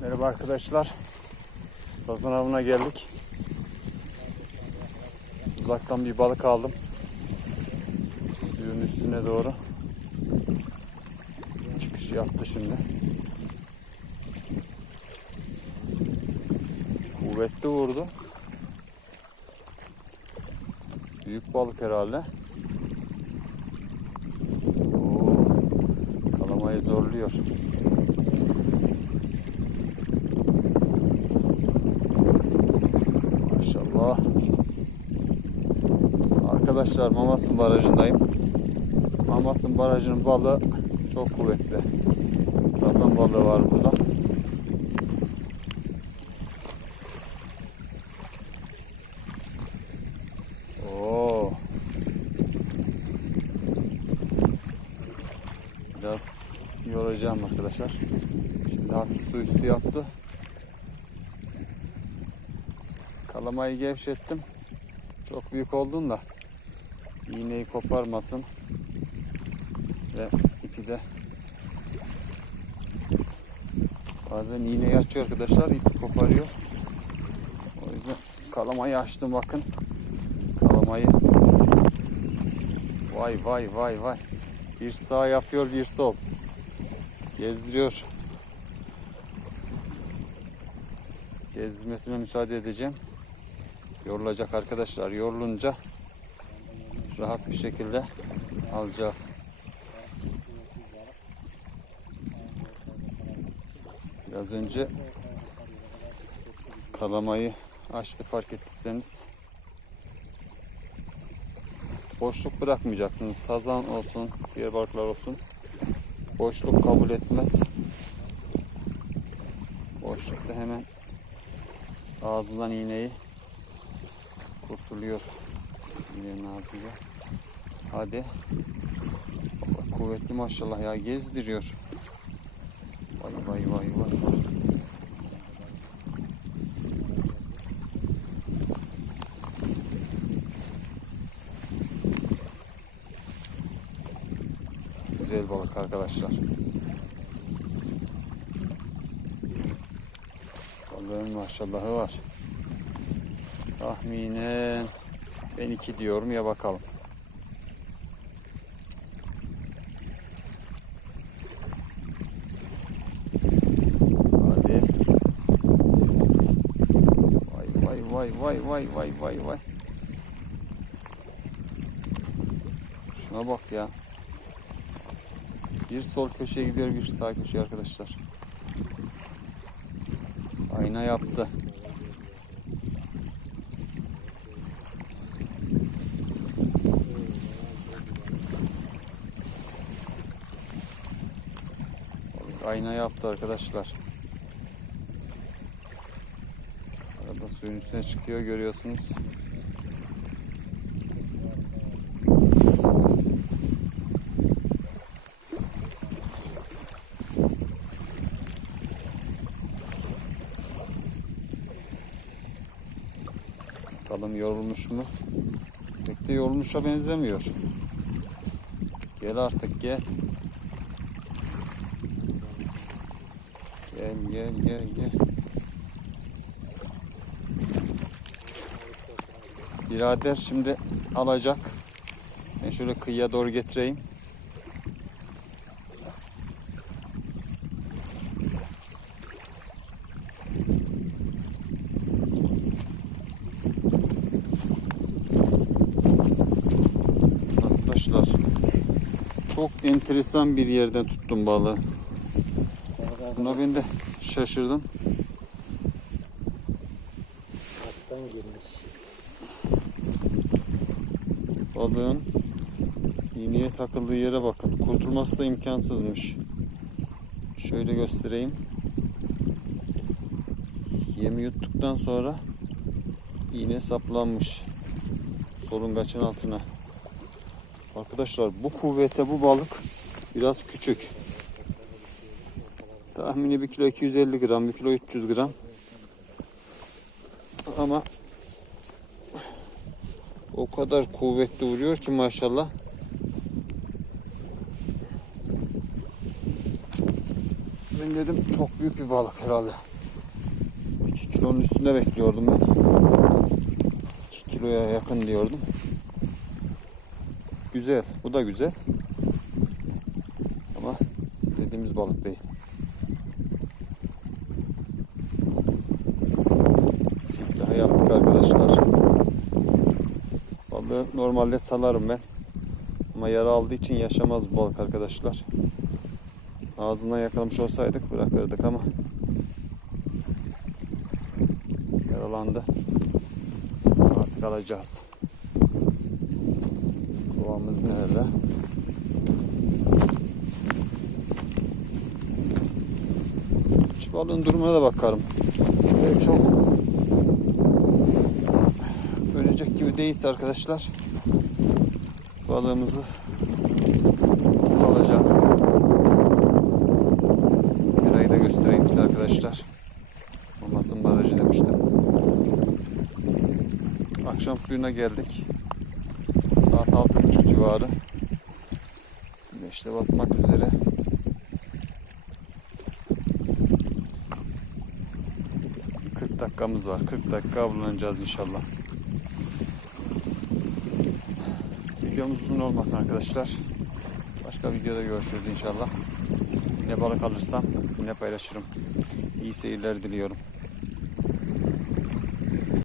Merhaba arkadaşlar. Sazan avına geldik. Uzaktan bir balık aldım. Suyun üstüne doğru. Çıkış yaptı şimdi. Kuvvetli vurdu. Büyük balık herhalde. Oo, kalamayı zorluyor. Maşallah. Arkadaşlar Mamasın Barajı'ndayım. Mamasın Barajı'nın balığı çok kuvvetli. Sasan balığı var burada. Oo. Biraz yoracağım arkadaşlar. Şimdi hafif su üstü yaptı. Kalamayı gevşettim. Çok büyük olduğunda iğneyi koparmasın. Ve ipi de bazen iğneyi açıyor arkadaşlar ipi koparıyor. O yüzden kalamayı açtım bakın. Kalamayı vay vay vay vay bir sağ yapıyor bir sol gezdiriyor. Gezdirmesine müsaade edeceğim. Yorulacak arkadaşlar. Yorulunca rahat bir şekilde alacağız. Biraz önce kalamayı açtı fark ettiyseniz. Boşluk bırakmayacaksınız. Sazan olsun, diğer balıklar olsun. Boşluk kabul etmez. Boşlukta hemen ağzından iğneyi kurtuluyor iğnenin ağzıyla. Hadi. Kuvvetli maşallah ya gezdiriyor. Vay vay vay vay. Güzel balık arkadaşlar. Balığın maşallahı var. Tahminen ben iki diyorum ya bakalım. Hadi. Vay vay vay vay vay vay vay vay. Şuna bak ya. Bir sol köşeye gidiyor bir sağ köşeye arkadaşlar. Ayna yaptı. Ayna yaptı arkadaşlar. Arada suyun üstüne çıkıyor görüyorsunuz. Bakalım yorulmuş mu? Pek de yorulmuşa benzemiyor. Gel artık gel. Gel gel gel. Birader şimdi alacak. Ben şöyle kıyıya doğru getireyim. Arkadaşlar çok enteresan bir yerden tuttum balığı. Buna ben de şaşırdım. Alttan girmiş. Balığın iğneye takıldığı yere bakın. Kurtulması da imkansızmış. Şöyle göstereyim. Yemi yuttuktan sonra iğne saplanmış. Solungaçın altına. Arkadaşlar bu kuvvete bu balık biraz küçük. Tahmini 1 kilo 250 gram, 1 kilo 300 gram. Ama o kadar kuvvetli vuruyor ki maşallah. Ben dedim çok büyük bir balık herhalde. kilonun üstünde bekliyordum ben. 2 kiloya yakın diyordum. Güzel. Bu da güzel. Ama istediğimiz balık değil. Balığı normalde salarım ben. Ama yara aldığı için yaşamaz balık arkadaşlar. Ağzından yakalamış olsaydık bırakırdık ama yaralandı. Artık alacağız. Kovamız nerede? Şu balığın durumuna da bakarım. Böyle çok ölecek gibi değilse arkadaşlar balığımızı salacağım. Birayı da göstereyim size arkadaşlar. Olmasın barajı demiştim. Akşam suyuna geldik. Saat 6.30 civarı. Güneş de batmak üzere. ...40 dakikamız var. 40 dakika avlanacağız inşallah. Videomuz uzun olmasın arkadaşlar. Başka videoda görüşürüz inşallah. Ne balık alırsam sizinle paylaşırım. İyi seyirler diliyorum.